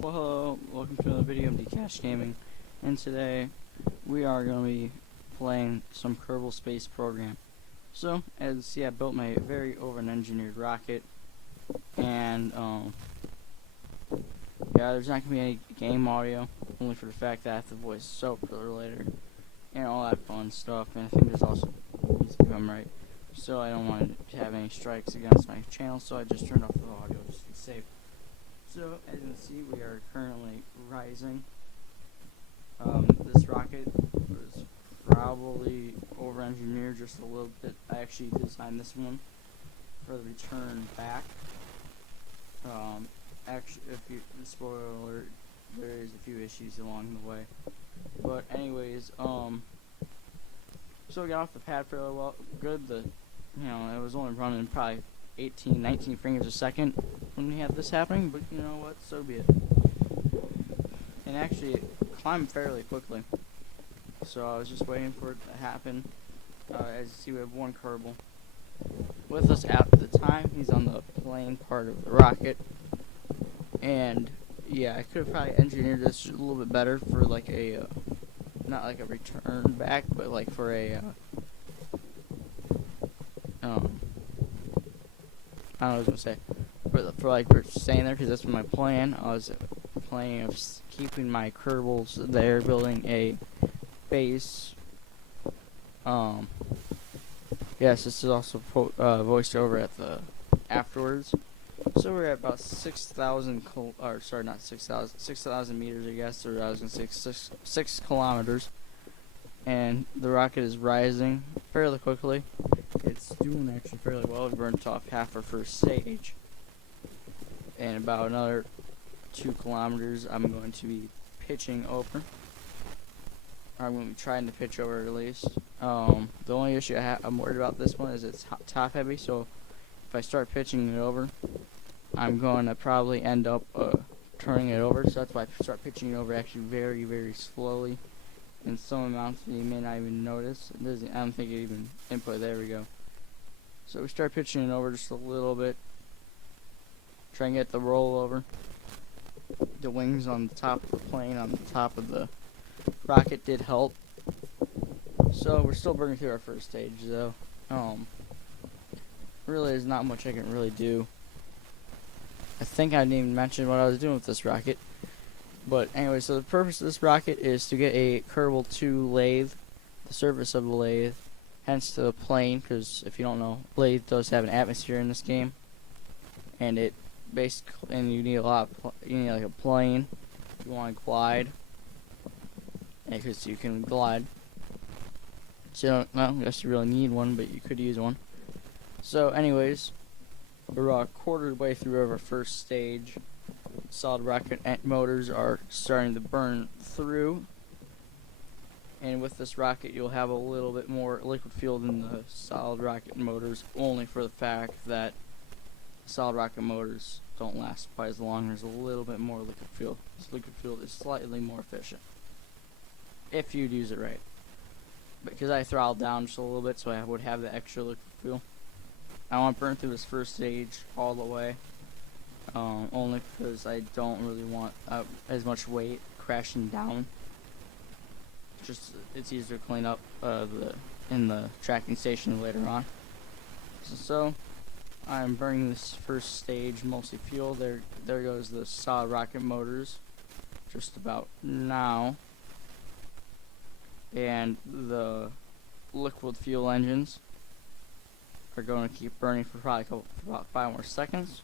Well, hello, welcome to another video of Cash Gaming, and today we are going to be playing some Kerbal Space Program. So, as you see, I built my very over-engineered rocket, and yeah, there's not going to be any game audio, only for the fact that I have to voice soap later, and all that fun stuff, and I think there's also music if I'm right. So I don't want to have any strikes against my channel, so I just turned off the audio just to be safe. So, as you can see, we are currently rising. This rocket was probably over-engineered just a little bit. I actually designed this one for the return back. Actually, spoiler alert, there is a few issues along the way. But anyways, so we got off the pad fairly well. Good. It was only running probably 18, 19 frames a second when we had this happening, but you know what, so be it. And actually, it climbed fairly quickly, so I was just waiting for it to happen. As you see, we have one Kerbal with us at the time. He's on the plane part of the rocket, and yeah, I could have probably engineered this a little bit better for like a, not like a return back, but like for a, I don't know what I was gonna say. For staying there, because that's my plan. I was planning of keeping my Kerbals there, building a base. Yes, this is also voiced over at the afterwards. So we're at about 6,000, sorry, not 6,000, 6,000 meters, I guess, or I was gonna say 6 kilometers. And the rocket is rising fairly quickly. It's doing actually fairly well. We burnt off half our first stage. And about another 2 kilometers, I'm going to be pitching over. I'm going to be trying to pitch over at least. The only issue I'm worried about this one is it's top heavy, so if I start pitching it over, I'm going to probably end up turning it over. So that's why I start pitching it over actually very, very slowly. In some amounts you may not even notice. I don't think it even input. There we go. So we start pitching it over just a little bit. Try and get the rollover. The wings on the top of the plane, on the top of the rocket did help. So we're still burning through our first stage though. Really there's not much I can really do. I think I didn't even mention what I was doing with this rocket. But anyway, so the purpose of this rocket is to get a Kerbal to Laythe, the surface of the Laythe, hence to the plane, because if you don't know, Laythe does have an atmosphere in this game, and it basically, and you need a lot of, you need like a plane if you want to glide, because you can glide. So, well, I guess you really need one, but you could use one. So, anyways, we're a quarter way through our first stage. Solid rocket motors are starting to burn through, and with this rocket you'll have a little bit more liquid fuel than the solid rocket motors, only for the fact that solid rocket motors don't last quite as long. There's a little bit more liquid fuel. This liquid fuel is slightly more efficient if you'd use it right, because I throttled down just a little bit so I would have the extra liquid fuel. I want to burn through this first stage all the way. Only because I don't really want as much weight crashing down. Just it's easier to clean up in the tracking station later on. So I'm burning this first stage, mostly fuel. There goes the solid rocket motors, just about now, and the liquid fuel engines are going to keep burning for probably about 5 more seconds.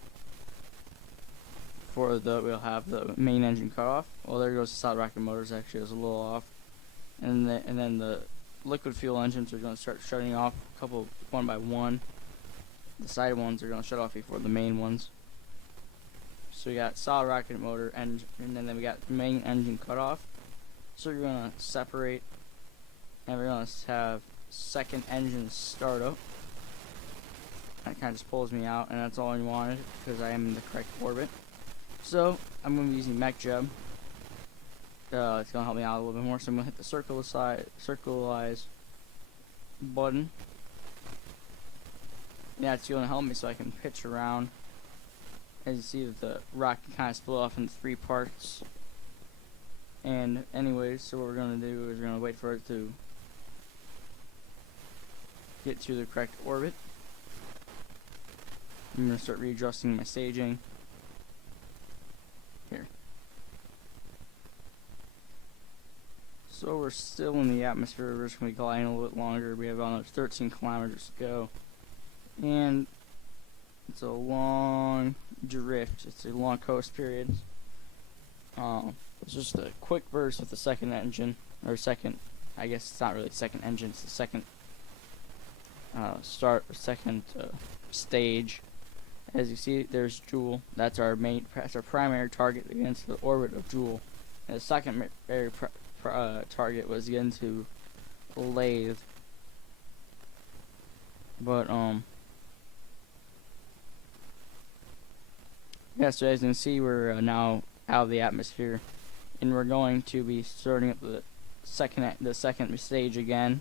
We'll have the main engine cut off. Well, there goes the solid rocket motors. Actually, it was a little off, and then the liquid fuel engines are going to start shutting off one by one. The side ones are going to shut off before the main ones. So we got solid rocket motor engine, and then we got the main engine cut off. So you're going to separate, and we're going to have second engine start up. That kind of just pulls me out, and that's all I wanted because I am in the correct orbit. So, I'm going to be using Mech Jeb. It's going to help me out a little bit more. So, I'm going to hit the circularize button. Yeah, it's going to help me so I can pitch around As you see, the rocket kind of split off in 3 parts. And anyways, so what we're gonna do is we're gonna wait for it to get to the correct orbit. I'm gonna start readjusting my staging. Here. So we're still in the atmosphere. We're just gonna be gliding a little bit longer. We have about 13 kilometers to go, and it's a long drift. It's a long coast period. It's just a quick burst with the second engine, or second. I guess it's not really second engine. It's the second stage. As you see, there's Joule. That's our primary target against the orbit of Joule. And the secondary target was getting to Laythe. But yeah. So as you can see, we're now out of the atmosphere, and we're going to be starting up the second stage again.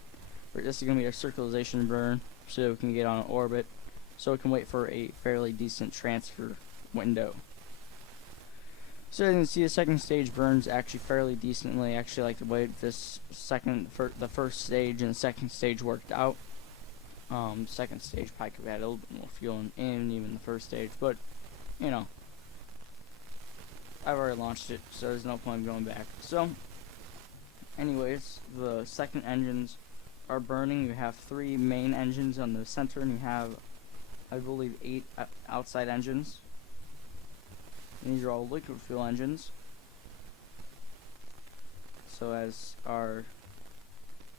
This is going to be a circularization burn, so we can get on an orbit, so we can wait for a fairly decent transfer window. So as you can see, the second stage burns actually fairly decently. Actually, like the way the first stage and the second stage worked out. Second stage probably could have had a little bit more fuel in even the first stage, but you know, I've already launched it, so there's no point in going back. So, anyways, the second engines are burning. You have 3 main engines on the center, and you have, I believe, 8 outside engines. And these are all liquid fuel engines. So as our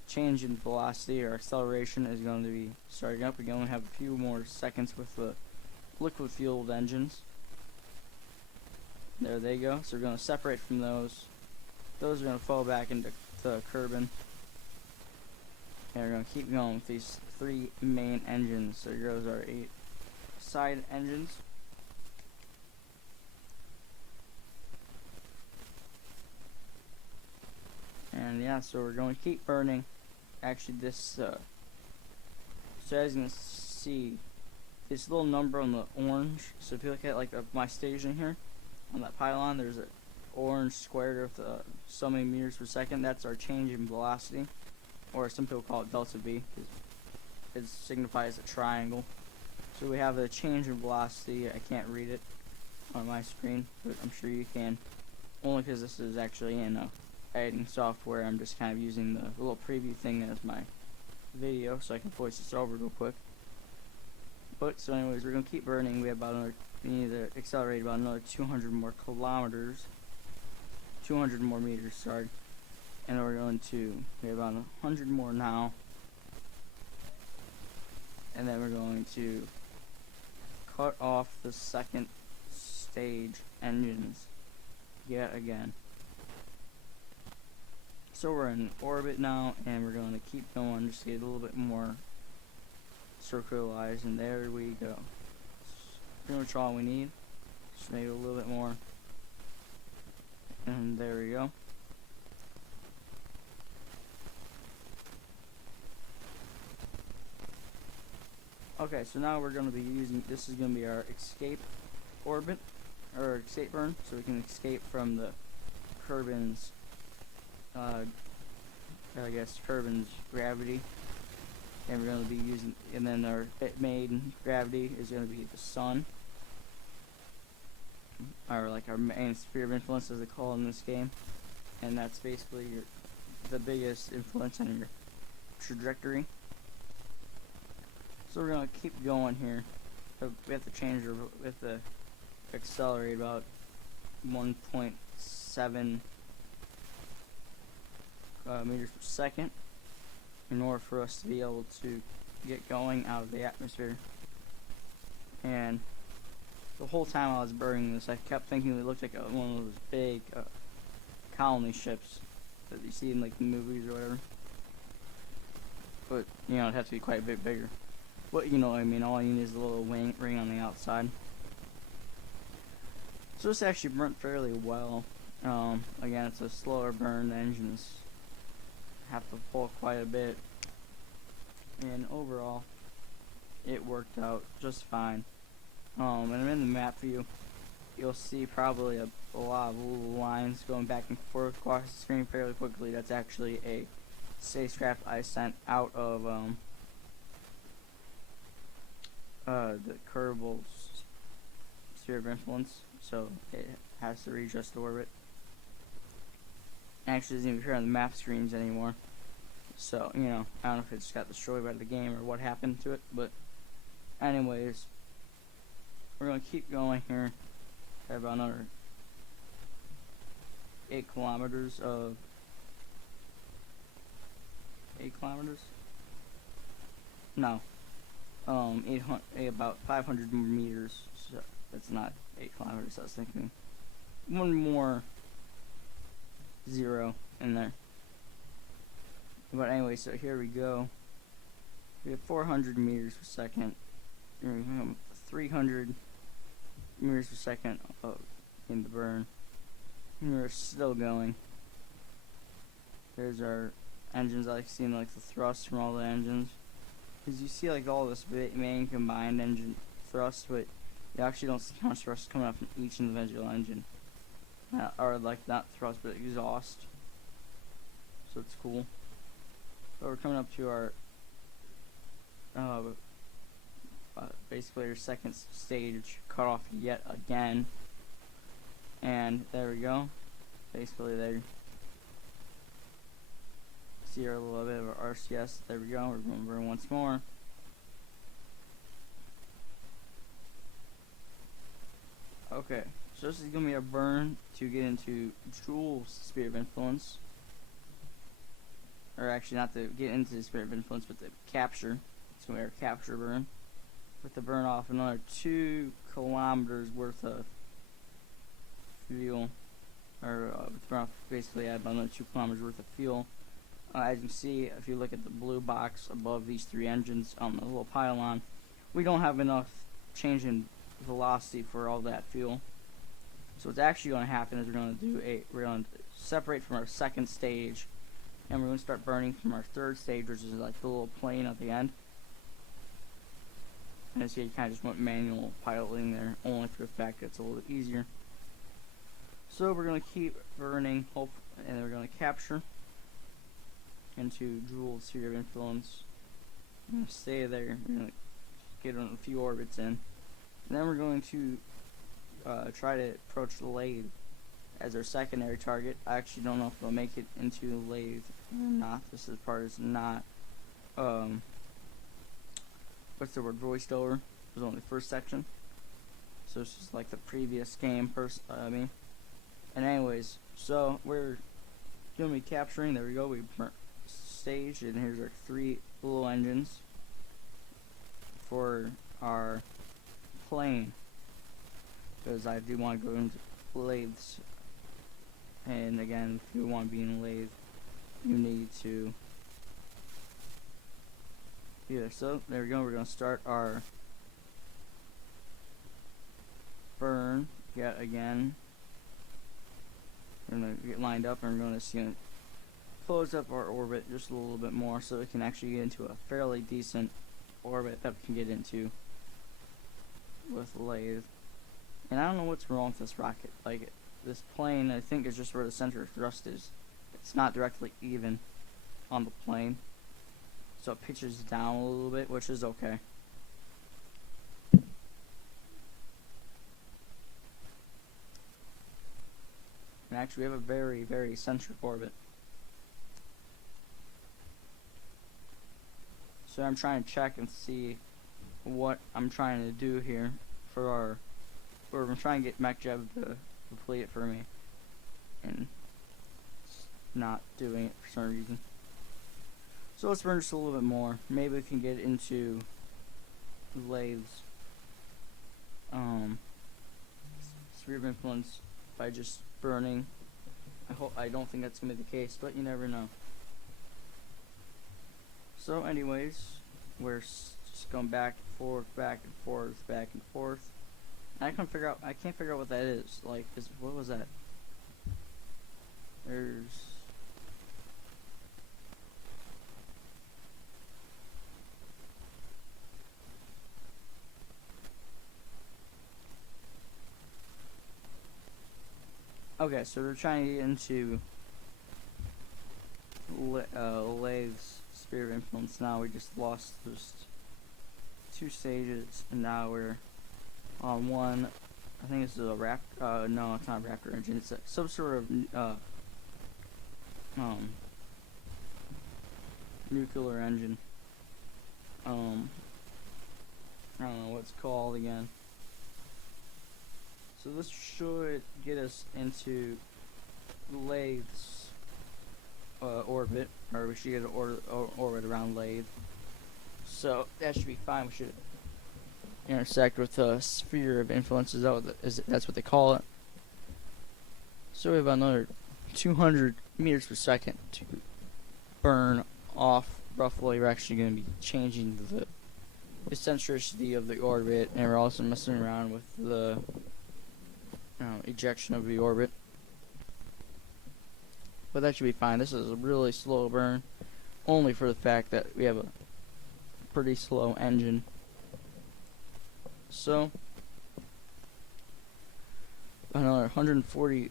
change in velocity or acceleration is going to be starting up, we only have a few more seconds with the liquid fueled engines. There they go. So we're going to separate from those. Those are going to fall back into the turbine. And we're going to keep going with these 3 main engines. So here goes our 8 side engines. And yeah, so we're going to keep burning. Actually, this, so as you can see, this little number on the orange. So if you look at like my station here, on that pylon, there's an orange square with so many meters per second. That's our change in velocity, or some people call it delta V. It signifies a triangle. So we have a change in velocity. I can't read it on my screen, but I'm sure you can. Only because this is actually in editing software. I'm just kind of using the little preview thing as my video, so I can voice this over real quick. But so anyways, we're gonna keep burning. We need to accelerate about another 200 more kilometers, 200 more meters, sorry. And we have about 100 more now. And then we're going to cut off the second stage engines yet again. So we're in orbit now, and we're going to keep going just to get a little bit more circularized, and there we go. Pretty much all we need. Just maybe a little bit more. And there we go. Okay, so now we're going to be using, this is going to be our escape orbit, or escape burn, so we can escape from the turbine's, turbine's gravity. And we're going to be using, and then our main gravity is going to be the sun, or like our main sphere of influence, as they call it in this game. And that's basically the biggest influence on your trajectory. So we're going to keep going here. So we have to change we have to accelerate about 1.7 meters per second in order for us to be able to get going out of the atmosphere. And the whole time I was burning this, I kept thinking it looked like one of those big colony ships that you see in like the movies or whatever. But you know, it'd have to be quite a bit bigger. But you know what I mean, all you need is a little ring on the outside. So this actually burnt fairly well. Again, it's a slower burn. The engines have to pull quite a bit, and overall it worked out just fine. And I'm in the map view. you'll see probably a lot of little lines going back and forth across the screen fairly quickly. That's actually a spacecraft I sent out of the Kerbal sphere of influence, so it has to readjust orbit. Actually doesn't even appear on the map screens anymore. So, you know, I don't know if it just got destroyed by the game or what happened to it, but anyways, we're gonna keep going here. Have about another 8 kilometers of 8 kilometers? No. 800, about 500 more meters. So that's not 8 kilometers. I was thinking one more 0 in there. But anyway, so here we go. We have 400 meters per second. 300 meters per second in the burn. And we're still going. There's our engines. I like seeing like the thrust from all the engines. Because you see like all this main combined engine thrust, but you actually don't see how much thrust coming up from each individual engine. Or like not thrust, but exhaust. So it's cool. But we're coming up to our basically our second stage cut off yet again. And there we go. Basically there. See our little bit of our RCS. There we go. We're going to burn once more. Okay, so this is going to be a burn to get into Joule's sphere of influence. Or actually not to get into the sphere of influence, but the capture. It's going to be our capture burn. With the burn off another 2 kilometers worth of fuel. Or burn off basically add another 2 kilometers worth of fuel. As you can see, if you look at the blue box above these 3 engines on the little pylon, we don't have enough change in velocity for all that fuel. So what's actually going to happen is we're going to separate from our second stage, and we're going to start burning from our third stage, which is like the little plane at the end. And as you kind of just went manual piloting there, only for the fact that it's a little bit easier. So we're going to keep burning, and then we're going to capture into Joule's sphere of influence. I'm going to stay there. We're going to get a few orbits in. And then we're going to try to approach the Laythe as our secondary target. I actually don't know if we'll make it into Laythe or not. This part is not, what's the word, voiced over. It was only the first section. So it's just like the previous game, And anyways, so we're going to be capturing. There we go. We burnt stage, and here's our 3 little engines for our plane, because I do want to go into Laythes. And again, if you want to be in Laythe, you need to so there we go. We're going to start our burn yet again. We're going to get lined up, and we're going to close up our orbit just a little bit more so we can actually get into a fairly decent orbit that we can get into with Laythe. And I don't know what's wrong with this rocket. Like, this plane, I think, is just where the center of thrust is. It's not directly even on the plane, so it pitches down a little bit, which is okay. And actually, we have a very, very centric orbit. So I'm trying to check and see what I'm trying to do here for our, or I'm trying to get MechJeb to complete it for me, and it's not doing it for some reason. So let's burn just a little bit more. Maybe we can get into Laythe's sphere of influence by just burning. I don't think that's gonna be the case, but you never know. So anyways, we're just going back and forth, back and forth, back and forth. I can't figure out what that is. Like, what was that? There's Okay, so we're trying to get into Laythe's sphere of influence. Now we just lost those 2 stages, and now we're on one. I think it's a Raptor. No, it's not a Raptor engine. It's some sort of nuclear engine. I don't know what it's called again. So this should get us into Laythe's orbit, or we should get an orbit around Laythe. So that should be fine. We should intersect with the sphere of influence. That's what they call it. So we have another 200 meters per second to burn off. Roughly, we're actually going to be changing the eccentricity of the orbit, and we're also messing around with the ejection of the orbit. But that should be fine. This is a really slow burn, only for the fact that we have a pretty slow engine. So another 140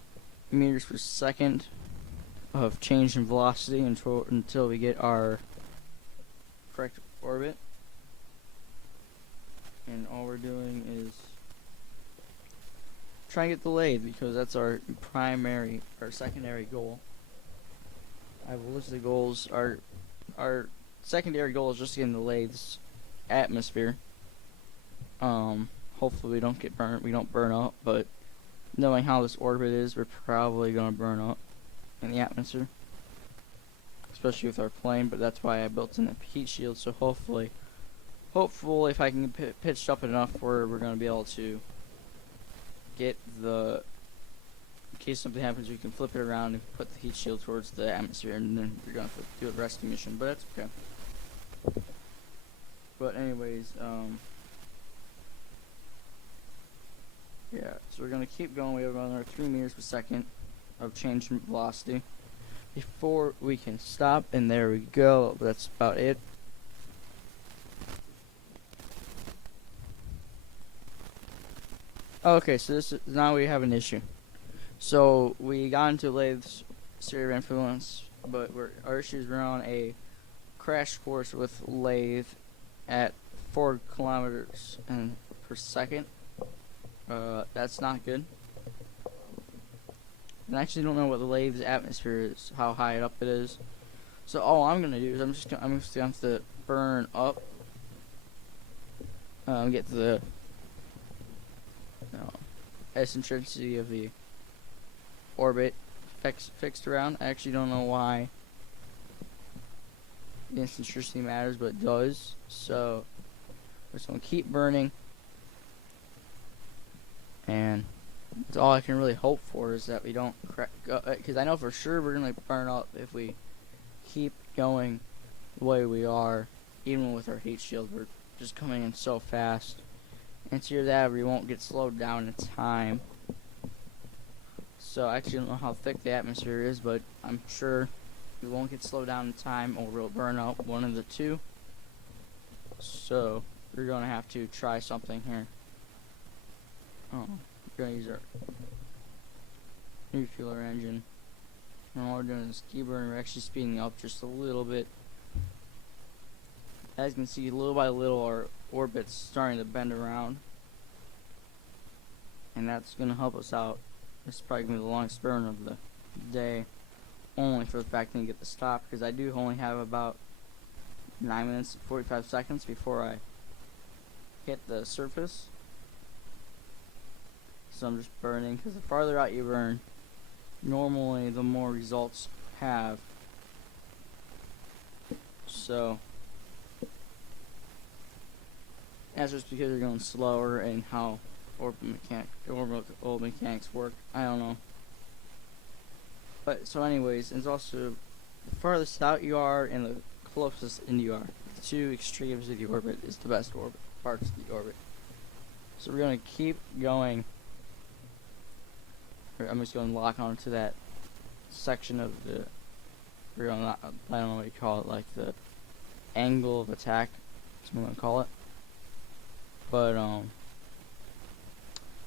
meters per second of change in velocity until we get our correct orbit. And all we're doing is trying to get the Laythe, because that's our primary or secondary goal. I have a list of goals. Our secondary goal is just getting the Laythe's atmosphere. Hopefully we don't get burnt. We don't burn up, but knowing how this orbit is, we're probably gonna burn up in the atmosphere, especially with our plane. But that's why I built in a heat shield. So hopefully, if I can get pitched up enough, where we're gonna be able to get the, in case something happens, we can flip it around and put the heat shield towards the atmosphere, and then we're gonna have to do a rescue mission. But that's okay. But anyways, yeah, so we're gonna keep going. We have another 3 meters per second of change in velocity before we can stop, and there we go. That's about it. Okay, so now we have an issue. So we got into Laythe's sphere of influence, but our issues were on a crash course with Laythe at 4 kilometers per second. That's not good. And I actually don't know what the Laythe's atmosphere is, how high up it is. So all I'm gonna do is I'm just gonna have to burn up, get to the eccentricity of the orbit fixed around. I actually don't know why the eccentricity matters, but it does. So we're just gonna keep burning, and that's all I can really hope for, is that we don't crack. Because I know for sure we're gonna burn up if we keep going the way we are, even with our heat shield. We're just coming in so fast. And it's either that or we won't get slowed down in time. So I actually don't know how thick the atmosphere is, but I'm sure we won't get slowed down in time, or we'll burn up, one of the two. So we're gonna have to try something here. We're gonna use our nuclear engine. And all we're doing is key burn. We're actually speeding up just a little bit. As you can see, little by little, our orbit's starting to bend around, and that's gonna help us out. This is probably gonna be the longest burn of the day, only for the fact that I get to stop, because I do only have about 9 minutes and 45 seconds before I hit the surface. So I'm just burning, because the farther out you burn, normally the more results you have. So that's just because you're going slower, and how orbital mechanics work. I don't know. But so anyways, it's also the farthest out you are and the closest in you are. The 2 extremes of the orbit is the best parts of the orbit. So we're gonna keep going. I'm just gonna lock onto that section of the, I don't know what you call it, like the angle of attack. That's what I'm gonna call it. But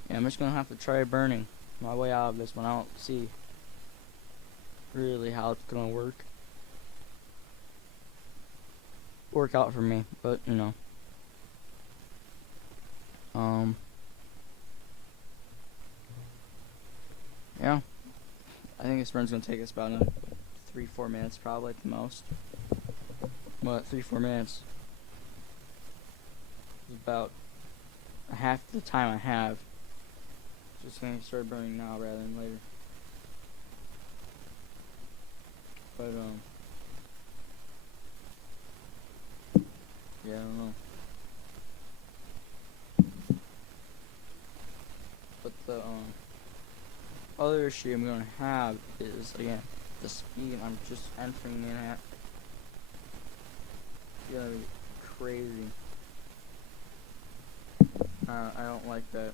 yeah, I'm just gonna have to try burning. my way out of this one. I don't see really how it's gonna work out for me, but you know. Yeah, I think this run's gonna take us about another 3-4 minutes, probably at the most. But 3-4 minutes is about half the time I have. Just gonna start burning now rather than later. But yeah, I don't know. But the other issue I'm gonna have is, again, the speed I'm just entering in at. It's gonna be crazy. I don't like that.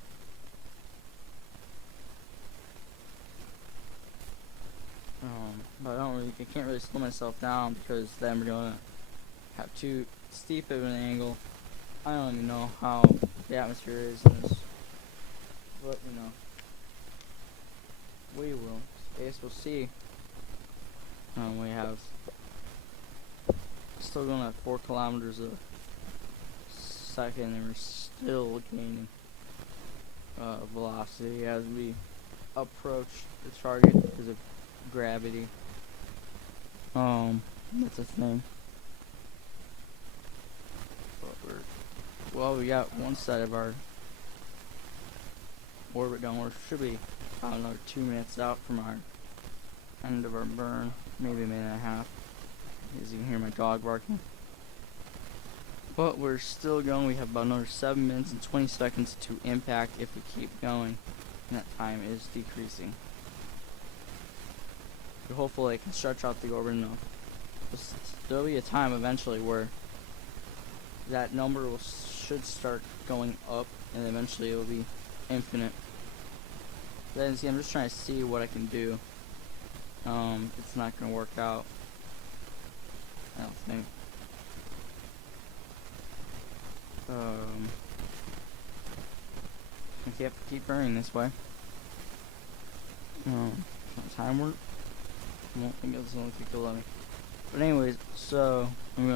But I can't really slow myself down because then we're gonna have too steep of an angle. I don't even know how the atmosphere is in this, but you know, we will. I guess we'll see. We have still going at 4 kilometers a second, and we're still gaining velocity as we approach the target because of gravity. That's a thing. But we got one side of our orbit done. We should be about another 2 minutes out from our end of our burn, maybe a minute and a half. As you can hear my dog barking. But we're still going. We have about another 7 minutes and 20 seconds to impact if we keep going. And that time is decreasing. But hopefully I can stretch out the orbit enough. There'll be a time eventually where that number should start going up, and eventually it will be infinite. Then see, I'm just trying to see what I can do. It's not gonna work out, I don't think. I have to keep burning this way. Time work? I don't think that's the only thing to let me. But anyways, so I'm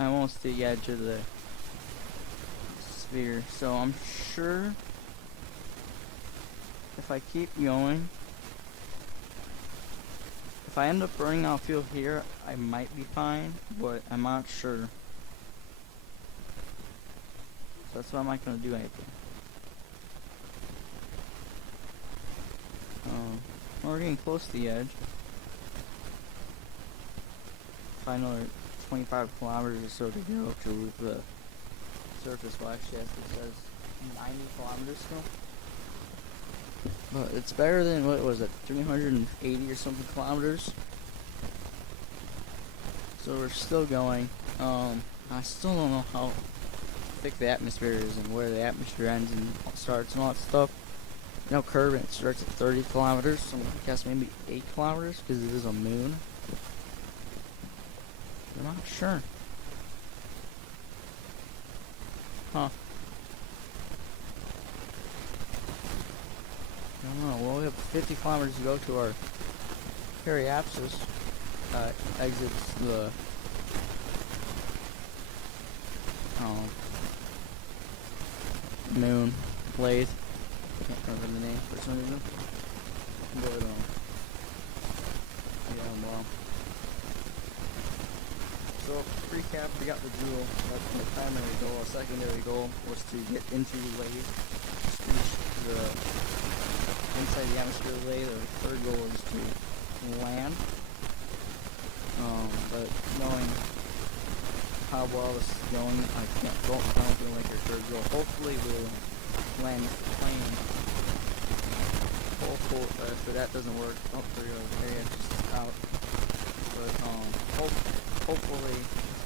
almost to the edge of the sphere. So I'm sure if I keep going, if I end up burning out fuel here, I might be fine, but I'm not sure. So that's why I'm not gonna do anything. We're getting close to the edge. Probably another 25 kilometers or so to go to the surface. Well, actually, it says 90 kilometers still. But it's better than, what was it, 380 or something kilometers. So we're still going. I still don't know how thick the atmosphere is and where the atmosphere ends and starts and all that stuff. You know, curve, and it starts at 30 kilometers. So I guess maybe 8 kilometers because it is a moon. I'm not sure. Huh. I don't know. Well, we have 50 kilometers to go to our periapsis. Exits the moon. Laythe. Can't remember the name for some reason. But yeah, well. So, recap, we got the jewel. That's the primary goal. Our secondary goal was to get into Laythe, reach the inside the atmosphere of Laythe. Our third goal is to land. But knowing how well this is going, I don't feel like your third goal. Hopefully we'll land the plane. Hopefully, if that doesn't work, hopefully our area just out. But hopefully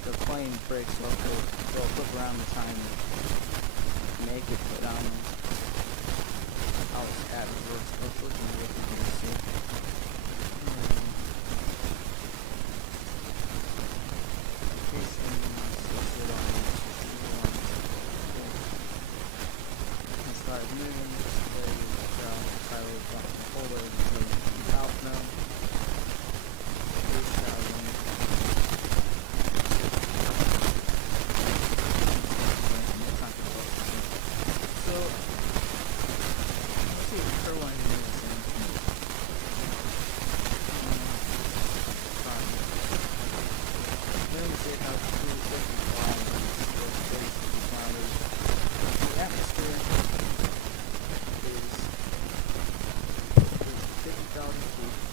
the plane breaks up, they'll flip around the time and make it, but I don't know how it's at works. It's looking good to see. 10,000 feet.